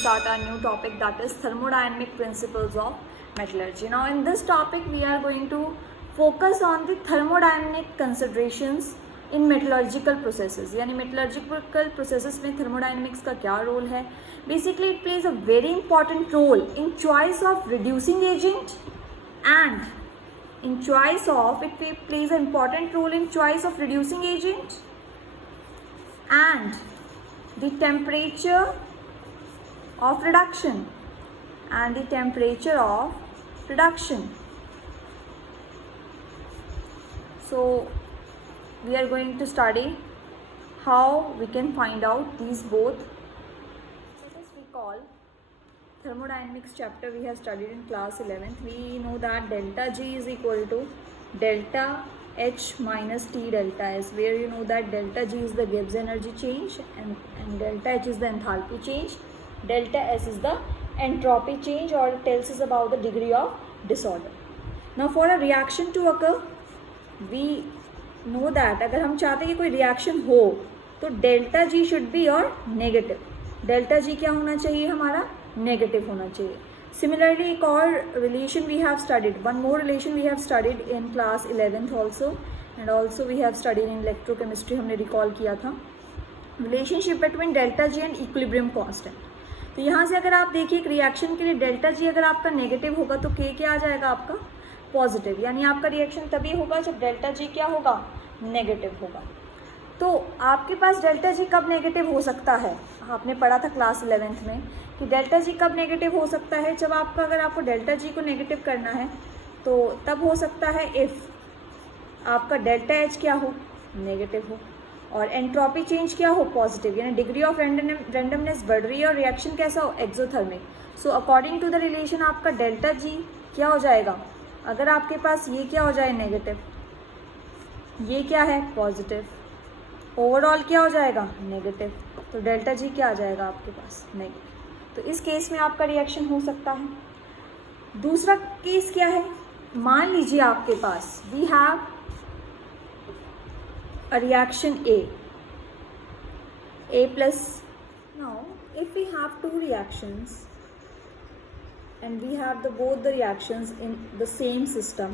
start our new topic, that is thermodynamic principles of metallurgy. Now in this topic we are going to focus on the thermodynamic considerations in metallurgical processes. यानी metallurgical processes में thermodynamics का क्या role है. Basically it plays a very important role in choice of reducing agent and in choice of, it plays an important role in choice of reducing agent and the temperature of reduction and the temperature of reduction. So we are going to study how we can find out these both. Let us recall thermodynamics chapter we have studied in class 11th. We know that delta G is equal to delta H minus T delta S, where you know that delta G is the Gibbs energy change and delta H is the enthalpy change. Delta S is the entropy change or tells us about the degree of disorder. Now for a reaction to occur, we know that अगर हम चाहते हैं कि कोई reaction हो तो delta G should be your negative. Delta G क्या होना चाहिए हमारा? Negative होना चाहिए. Similarly, एक और relation we have studied, one more relation we have studied in class 11th also, and also we have studied in electrochemistry, हमने recall किया था, relationship between delta G and equilibrium constant. तो यहाँ से अगर आप देखिए एक रिएक्शन के लिए डेल्टा जी अगर आपका नेगेटिव होगा तो के क्या आ जाएगा आपका पॉजिटिव, यानी आपका रिएक्शन तभी होगा जब डेल्टा जी क्या होगा नेगेटिव होगा. तो आपके पास डेल्टा जी कब नेगेटिव हो सकता है, आपने पढ़ा था क्लास 11th में कि डेल्टा जी कब नेगेटिव हो सकता है, जब आपका अगर आपको डेल्टा जी को नेगेटिव करना है तो तब हो सकता है इफ़ आपका डेल्टा एच क्या हो नेगेटिव हो और एंट्रोपी चेंज क्या हो पॉजिटिव, यानी डिग्री ऑफ रैंडमनेस बढ़ रही है और रिएक्शन कैसा हो exothermic. So according to the relation आपका डेल्टा जी क्या हो जाएगा, अगर आपके पास ये क्या हो जाए नेगेटिव, ये क्या है पॉजिटिव, ओवरऑल क्या हो जाएगा नेगेटिव, तो डेल्टा जी क्या आ जाएगा आपके पास नेगेटिव. तो इस केस में आपका रिएक्शन हो सकता है. दूसरा केस क्या है, मान लीजिए आपके पास we have a reaction A plus. Now if we have two reactions and we have both the reactions in the same system,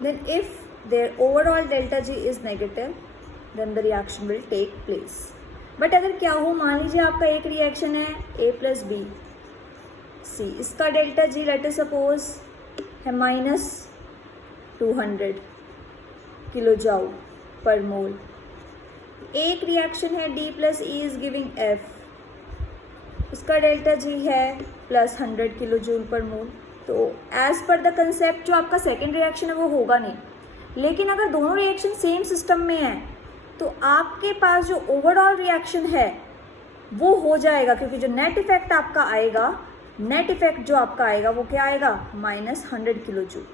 then if their overall delta G is negative then the reaction will take place. But अगर क्या हो, मान लीजिए आपका एक reaction है A plus B C, इसका delta G let us suppose है -200 किलो जाउ पर मोल. एक रिएक्शन है D plus E is giving F, उसका डेल्टा G है +100 किलो जूल पर मोल. तो एज पर द कंसेप्ट जो आपका सेकेंड रिएक्शन है वो होगा नहीं, लेकिन अगर दोनों रिएक्शन सेम सिस्टम में है तो आपके पास जो ओवरऑल रिएक्शन है वो हो जाएगा, क्योंकि जो नेट इफेक्ट आपका आएगा, नेट इफेक्ट जो आपका आएगा वो क्या आएगा -100 kilo joule.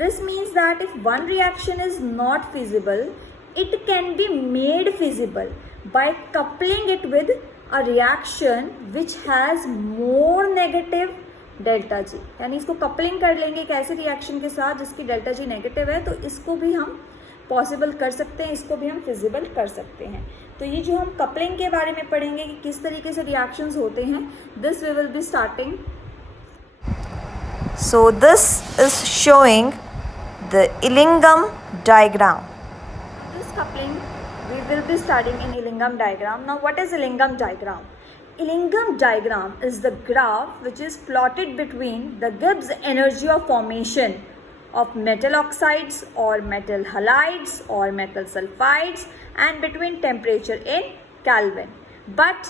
This means that if one reaction is not feasible, it can be made feasible by coupling it with a reaction which has more negative delta G. यानी इसको कपलिंग कर लेंगे एक ऐसे रिएक्शन के साथ जिसकी डेल्टा जी नेगेटिव है, तो इसको भी हम पॉसिबल कर सकते हैं, इसको भी हम फिजिबल कर सकते हैं. तो ये जो हम कपलिंग के बारे में पढ़ेंगे कि किस तरीके से रिएक्शंस होते हैं, this we will be starting. So this is showing the Illingham diagram. This coupling we will be studying in Illingham diagram. Now what is Illingham diagram? Illingham diagram is the graph which is plotted between the Gibbs energy of formation of metal oxides or metal halides or metal sulfides and between temperature in Kelvin. But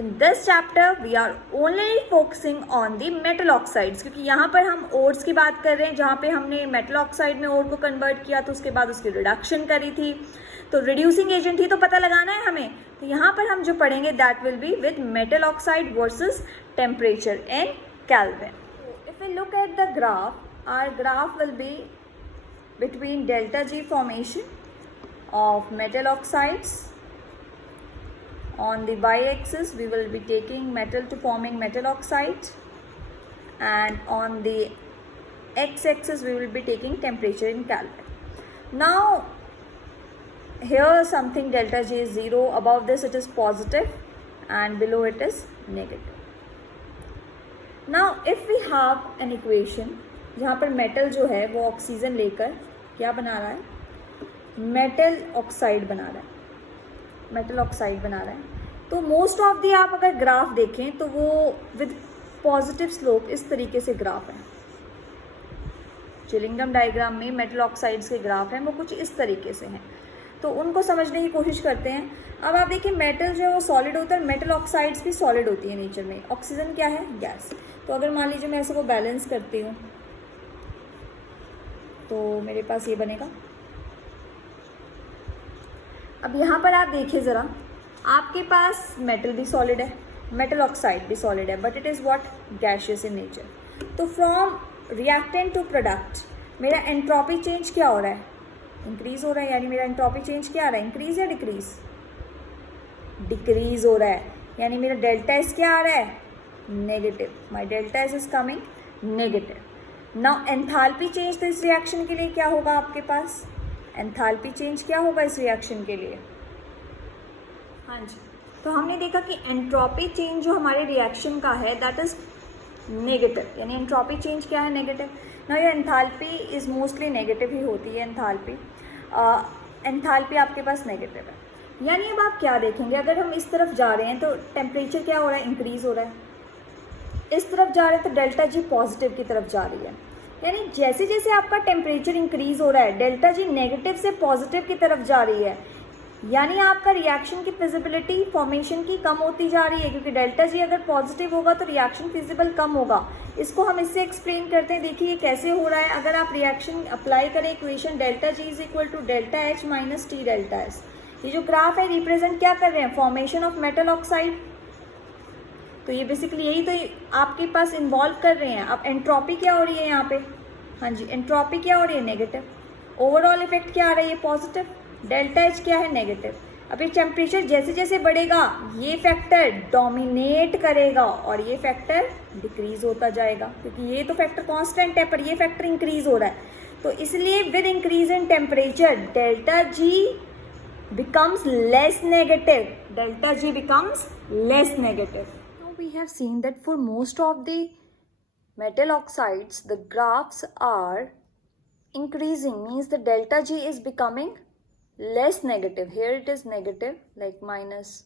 in this chapter we are only focusing on the metal oxides, क्योंकि यहाँ पर हम ores की बात कर रहे हैं, जहाँ पे हमने मेटल ऑक्साइड में ओर को कन्वर्ट किया तो उसके बाद उसकी रिडक्शन करी थी, तो रिड्यूसिंग एजेंट ही तो पता लगाना है हमें. तो यहाँ पर हम जो पढ़ेंगे that will be with metal oxide versus temperature in Kelvin. If we look at the graph, our graph will be between delta G formation of metal oxides. On the y-axis we will be taking metal to forming metal oxide, and on the x-axis we will be taking temperature in Kelvin. Now here something delta G is 0, above this it is positive, and below it is negative. Now if we have an equation जहाँ पर metal जो है वो oxygen लेकर क्या बना रहा है, मेटल ऑक्साइड बना रहा है, मेटल ऑक्साइड बना रहा है, तो मोस्ट ऑफ दी आप अगर ग्राफ देखें तो वो विद पॉजिटिव स्लोप इस तरीके से ग्राफ है। जो लिंगम डायग्राम में मेटल ऑक्साइड्स के ग्राफ हैं वो कुछ इस तरीके से हैं, तो उनको समझने की कोशिश करते हैं। अब आप देखिए मेटल जो है वो सॉलिड होता है, मेटल ऑक्साइड्स भी सॉलिड होती है नेचर में। ऑक्सीजन क्या है, गैस। तो अगर मान लीजिए मैं ऐसे को बैलेंस करती हूँ तो मेरे पास ये बनेगा। अब यहाँ पर आप देखिए ज़रा, आपके पास मेटल भी सॉलिड है, मेटल ऑक्साइड भी सॉलिड है, but it is what, gaseous in nature. तो फ्रॉम रिएक्टेंट टू प्रोडक्ट मेरा एंट्रोपी चेंज क्या हो रहा है, इंक्रीज हो रहा है। यानी मेरा एंट्रोपी चेंज क्या आ रहा है, इंक्रीज या डिक्रीज, डिक्रीज हो रहा है। यानी मेरा डेल्टा एस क्या आ रहा है, negative. My delta S is coming negative. Now enthalpy change तो इस रिएक्शन के लिए क्या होगा आपके पास, एंथैल्पी चेंज क्या होगा इस रिएक्शन के लिए। हाँ जी, तो हमने देखा कि एंट्रोपी चेंज जो हमारे रिएक्शन का है दैट इज नेगेटिव, यानी एंट्रोपी चेंज क्या है, नेगेटिव। ना ये एंथैल्पी इज मोस्टली नेगेटिव ही होती है, एंथैल्पी आपके पास नेगेटिव है। यानी अब आप क्या देखेंगे, अगर हम इस तरफ जा रहे हैं तो टेम्परेचर क्या हो रहा है, इंक्रीज हो रहा है। इस तरफ जा रहे हैं तो डेल्टा जी पॉजिटिव की तरफ जा रही है। यानी जैसे जैसे आपका टेम्परेचर इंक्रीज हो रहा है डेल्टा जी नेगेटिव से पॉजिटिव की तरफ जा रही है। यानी आपका रिएक्शन की फिजिबिलिटी फॉर्मेशन की कम होती जा रही है, क्योंकि डेल्टा जी अगर पॉजिटिव होगा तो रिएक्शन फिजिबल कम होगा। इसको हम इससे एक्सप्लेन करते हैं। देखिए ये कैसे हो रहा है, अगर आप रिएक्शन अप्लाई करें equation delta G is equal to delta H minus T delta S. ये जो ग्राफ है रिप्रेजेंट क्या कर रहे हैं, फॉर्मेशन ऑफ मेटल ऑक्साइड। तो ये बेसिकली यही तो आपके पास इन्वॉल्व कर रहे हैं। अब एंट्रोपी क्या हो रही है यहाँ पे, हाँ जी एंट्रोपी क्या हो रही है, नेगेटिव। ओवरऑल इफेक्ट क्या आ रहा है, ये पॉजिटिव। डेल्टा एच क्या है, नेगेटिव। अब ये टेम्परेचर जैसे जैसे बढ़ेगा ये फैक्टर डोमिनेट करेगा और ये फैक्टर डिक्रीज होता जाएगा, क्योंकि ये तो फैक्टर कांस्टेंट है पर ये फैक्टर इंक्रीज हो रहा है। तो इसलिए with increase in temperature delta G becomes less negative, delta G becomes less negative. Now we have seen that for most of the metal oxides the graphs are increasing, means the delta G is becoming less negative. Here it is negative like minus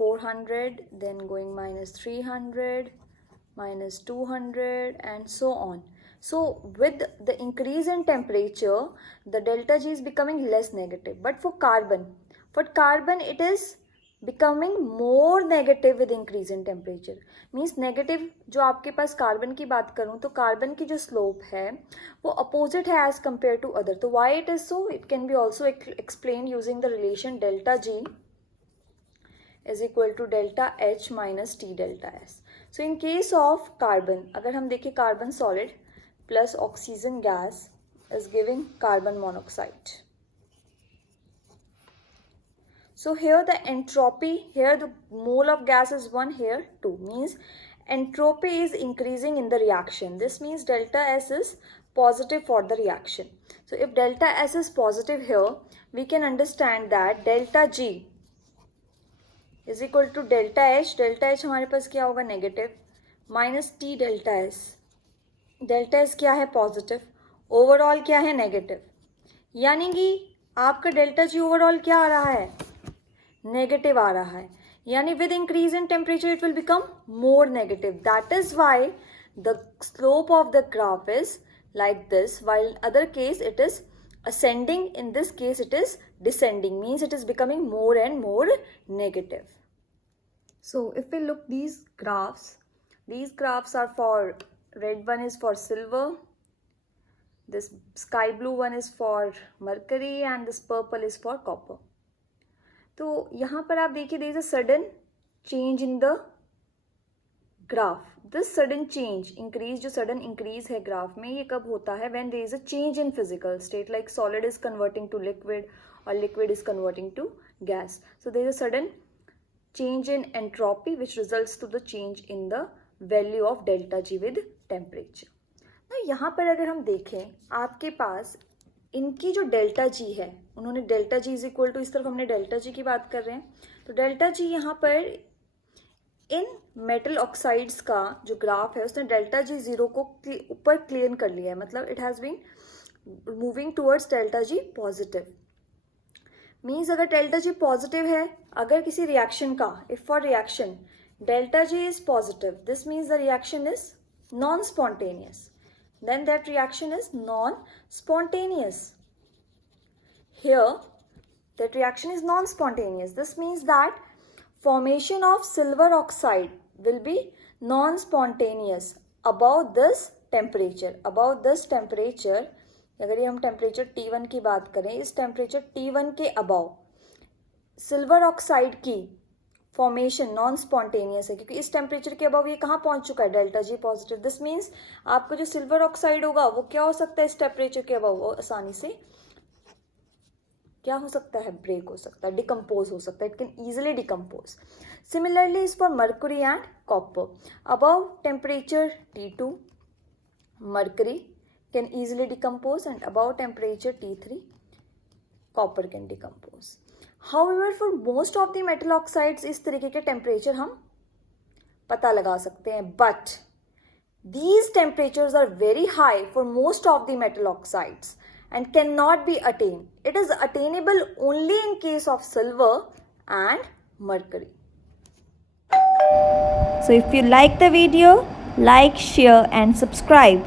400, then going minus 300, minus 200 and so on. So with the increase in temperature the delta G is becoming less negative. But for carbon it is becoming more negative with increase in temperature. Means negative जो आपके पास carbon की बात करूँ तो carbon की जो slope है वो अपोजिट है एज कम्पेयर टू अदर. तो why it is so, it can be also explained using the relation delta G is equal to delta H minus T delta S. So in case of carbon, अगर हम देखें carbon solid plus oxygen gas is giving carbon monoxide. So here the entropy, here the mole of gas is 1, here 2, means entropy is increasing in the reaction. This means delta S is positive for the reaction. So if delta S is positive here, we can understand that delta G is equal to delta H. Delta H हमारे पास क्या होगा, negative, minus T delta S. Delta S क्या है, positive, overall क्या है, negative. यानी कि आपका डेल्टा जी ओवरऑल क्या आ रहा है, नेगेटिव आ रहा है. यानी with increase in temperature it will become more negative. That is why the slope of the graph is like this, while other case it is ascending. In this case it is descending, means it is becoming more and more negative. So if we look these graphs are for red one is for silver, this sky blue one is for mercury and this purple is for copper. तो यहाँ पर आप देखिए there is a sudden change in the graph. This sudden change, increase, जो sudden increase है graph में, ये कब होता है, when there is a change in physical state, like solid is converting to liquid or liquid is converting to gas. So there is a sudden change in entropy which results to the change in the value of delta G with temperature. ना यहाँ पर अगर हम देखें आपके पास इनकी जो delta G है, उन्होंने delta G is equal to, इस तरफ हमने डेल्टा जी की बात कर रहे हैं, तो डेल्टा जी यहाँ पर इन मेटल ऑक्साइड्स का जो ग्राफ है उसने डेल्टा जी जीरो को ऊपर क्लियर कर लिया है, मतलब it has been moving towards delta G positive. Means अगर डेल्टा जी पॉजिटिव है, अगर किसी रिएक्शन का, if for reaction delta G is positive, this means the reaction is non spontaneous, then that reaction is non-spontaneous. Here that reaction is non-spontaneous. This means that formation of silver oxide will be non-spontaneous above this temperature. Above this temperature, अगर ये हम temperature T1 की बात करें, इस temperature T1 के above silver oxide की formation non spontaneous है, क्योंकि इस टेम्परेचर के अबाव ये कहाँ पहुंच चुका है, delta G positive. This means आपका जो सिल्वर ऑक्साइड होगा वो क्या हो सकता है इस टेम्परेचर के अबाव, वो आसानी से क्या हो सकता है, ब्रेक हो सकता है, डिकम्पोज हो सकता है, it can easily decompose. Similarly is for mercury and copper. Above temperature T2 mercury can easily decompose and above temperature T3 copper can decompose. However, for most of the metal oxides इस तरीके के temperature हम पता लगा सकते हैं, but these temperatures are very high for most of the metal oxides and cannot be attained. It is attainable only in case of silver and mercury. So if you like the video, like, share and subscribe.